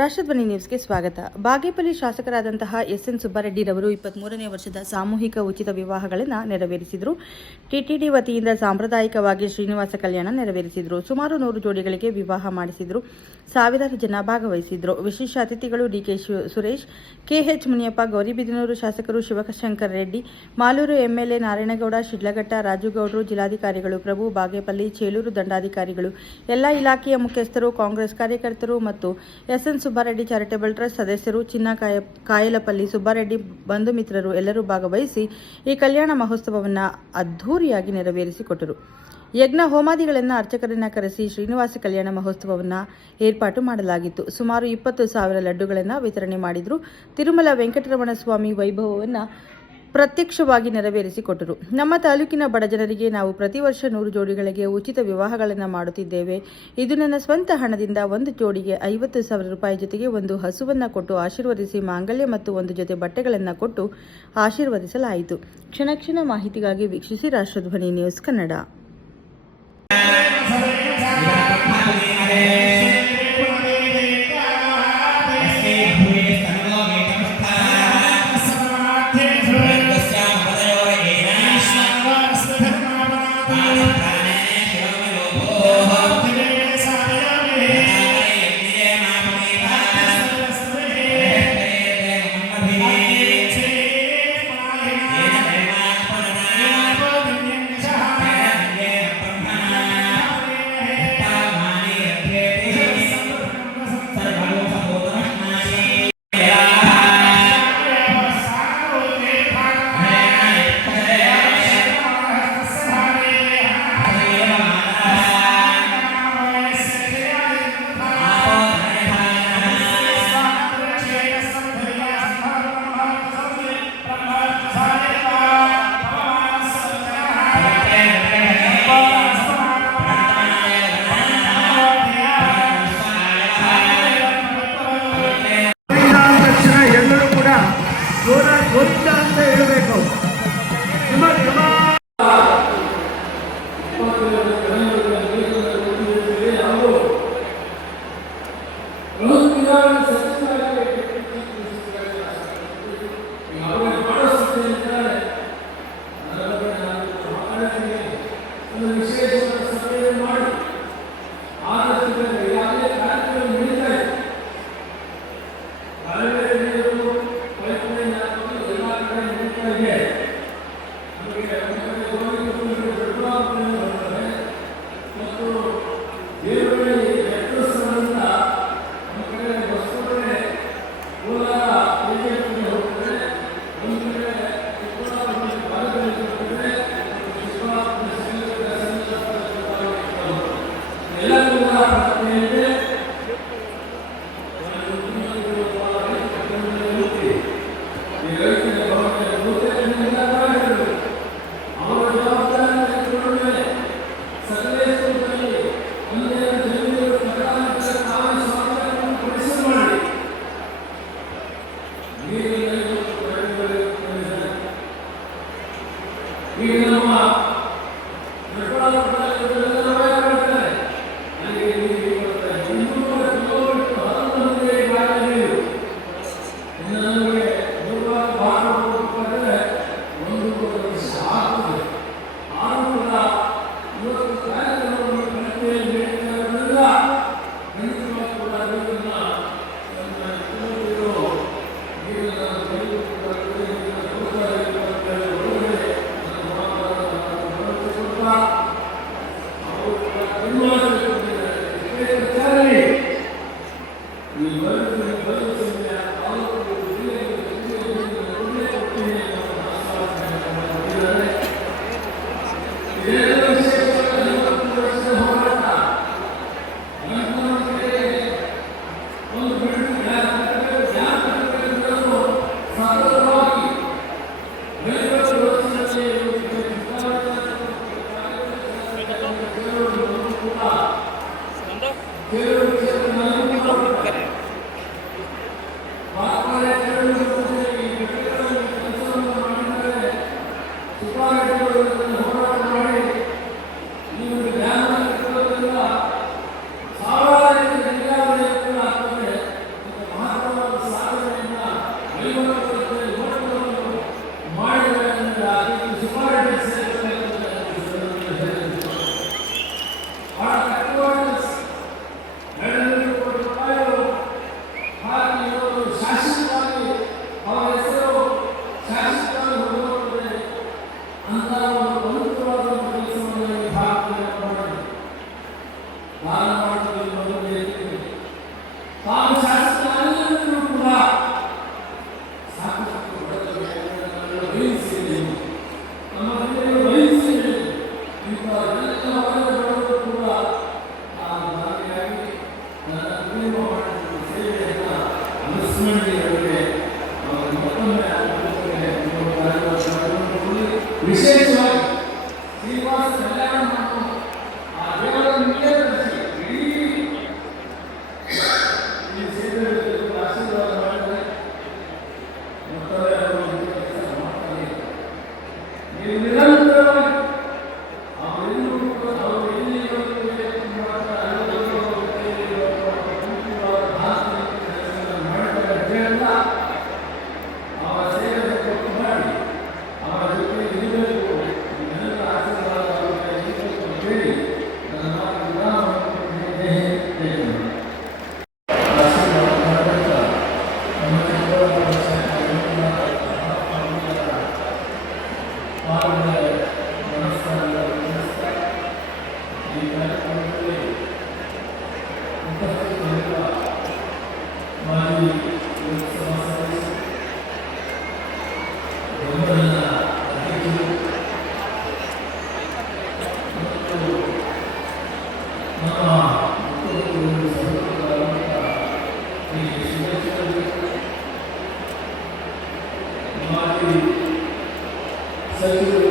ರಾಷ್ಟ್ರಧ್ವನಿ ನ್ಯೂಸ್ಗೆ ಸ್ವಾಗತ. ಬಾಗೇಪಲ್ಲಿ ಶಾಸಕರಾದಂತಹ ಎಸ್.ಎನ್. ಸುಬ್ಬಾರೆಡ್ಡಿರವರು 23ನೇ ವರ್ಷದ ಸಾಮೂಹಿಕ ಉಚಿತ ವಿವಾಹಗಳನ್ನು ನೆರವೇರಿಸಿದರು. ಟಿಟಿಡಿ ವತಿಯಿಂದ ಸಾಂಪ್ರದಾಯಿಕವಾಗಿ ಶ್ರೀನಿವಾಸ ಕಲ್ಯಾಣ ನೆರವೇರಿಸಿದರು. ಸುಮಾರು 100 ಜೋಡಿಗಳಿಗೆ ವಿವಾಹ ಮಾಡಿಸಿದರು. ಸಾವಿರಾರು ಜನ ಭಾಗವಹಿಸಿದ್ರು. ವಿಶೇಷ ಅತಿಥಿಗಳು ಡಿಕೆ ಸುರೇಶ್, ಕೆಎಚ್ ಮುನಿಯಪ್ಪ, ಗೌರಿಬಿದನೂರು ಶಾಸಕರು ಶಿವಶಂಕರ ರೆಡ್ಡಿ, ಮಾಲೂರು ಎಂಎಲ್ಎ ನಾರಾಯಣಗೌಡ, ಶಿಡ್ಲಘಟ್ಟ ರಾಜುಗೌಡರು, ಜಿಲ್ಲಾಧಿಕಾರಿಗಳು ಪ್ರಭು, ಬಾಗೇಪಲ್ಲಿ, ಚೇಳೂರು ದಂಡಾಧಿಕಾರಿಗಳು, ಎಲ್ಲ ಇಲಾಖೆಯ ಮುಖ್ಯಸ್ಥರು, ಕಾಂಗ್ರೆಸ್ ಕಾರ್ಯಕರ್ತರು ಮತ್ತು ಎಸ್.ಎನ್. ಸುಬ್ಬಾರೆಡ್ಡಿ ಚಾರಿಟೇಬಲ್ ಟ್ರಸ್ಟ್ ಸದಸ್ಯರು, ಚಿನ್ನ ಕಾಯಲಪಲ್ಲಿ ಸುಬ್ಬಾರೆಡ್ಡಿ ಬಂಧು ಮಿತ್ರರು ಎಲ್ಲರೂ ಭಾಗವಹಿಸಿ ಈ ಕಲ್ಯಾಣ ಮಹೋತ್ಸವವನ್ನು ಅದ್ಧೂರಿಯಾಗಿ ನೆರವೇರಿಸಿಕೊಟ್ಟರು. ಯಜ್ಞ ಹೋಮಾದಿಗಳನ್ನು ಅರ್ಚಕರನ್ನು ಕರೆಸಿ ಶ್ರೀನಿವಾಸ ಕಲ್ಯಾಣ ಮಹೋತ್ಸವವನ್ನು ಏರ್ಪಾಟು ಮಾಡಲಾಗಿತ್ತು. ಸುಮಾರು 20,000 ಲಡ್ಡುಗಳನ್ನು ವಿತರಣೆ ಮಾಡಿದರು. ತಿರುಮಲ ವೆಂಕಟರಮಣ ಸ್ವಾಮಿ ವೈಭವವನ್ನು ಪ್ರತ್ಯಕ್ಷವಾಗಿ ನೆರವೇರಿಸಿಕೊಟ್ಟರು. ನಮ್ಮ ತಾಲೂಕಿನ ಬಡ ಜನರಿಗೆ ನಾವು ಪ್ರತಿ ವರ್ಷ 100 ಜೋಡಿಗಳಿಗೆ ಉಚಿತ ವಿವಾಹಗಳನ್ನು ಮಾಡುತ್ತಿದ್ದೇವೆ. ಇದು ನನ್ನ ಸ್ವಂತ ಹಣದಿಂದ ಒಂದು ಜೋಡಿಗೆ 50,000 ರೂಪಾಯಿ ಜೊತೆಗೆ ಒಂದು ಹಸುವನ್ನು ಕೊಟ್ಟು ಆಶೀರ್ವದಿಸಿ ಮಾಂಗಲ್ಯ ಮತ್ತು ಒಂದು ಜೊತೆ ಬಟ್ಟೆಗಳನ್ನು ಕೊಟ್ಟು ಆಶೀರ್ವದಿಸಲಾಯಿತು. ಕ್ಷಣ ಕ್ಷಣ ಮಾಹಿತಿಗಾಗಿ ವೀಕ್ಷಿಸಿ ರಾಷ್ಟ್ರಧ್ವನಿ ನ್ಯೂಸ್ ಕನ್ನಡ. ಅಂತ ಹೇಳಬೇಕು. ಅಂತ ಒಂದು ಪವಿತ್ರವಾದ ಕೆಲಸವನ್ನು ಈ ಭಾರತದಲ್ಲಿ ಮಾಡಿ ಭಾರತದಲ್ಲಿ ಮೊದಲು ತಾವು ಶಾಸಕರಾಗಿದ್ದರೂ ಕೂಡ ಸಾಕಷ್ಟು ವಹಿಸಿದೆ ನಮ್ಮ ಹಿರಿಯರು ವಹಿಸಿದೆ ಇಂಥ ಎಲ್ಲ ವರ್ಗದವರು ಕೂಡ ನಾನು ಭಾಗಿಯಾಗಿ ನನ್ನ ಪ್ರೇಮ ಮಾಡಿದ ಸೇವೆಯನ್ನು ಅನುಸ್ಮರಣೀಯರಿಗೆ ಮತ್ತೊಮ್ಮೆ ವಿಶೇಷವಾಗಿ ಶ್ರೀನಿವಾಸ ಕಲ್ಯಾಣ ಆ ದೇವರ ಇಡೀ ಈ ಸೇವೆಯಲ್ಲಿ ಆಶೀರ್ವಾದ ಮಾಡಿದರೆ ಮತ್ತೊಮ್ಮೆ ಕೆಲಸ ಮಾಡ್ತಾರೆ. ನೀವು ನಿರಂತರವಾಗಿ ಸಚಿವರು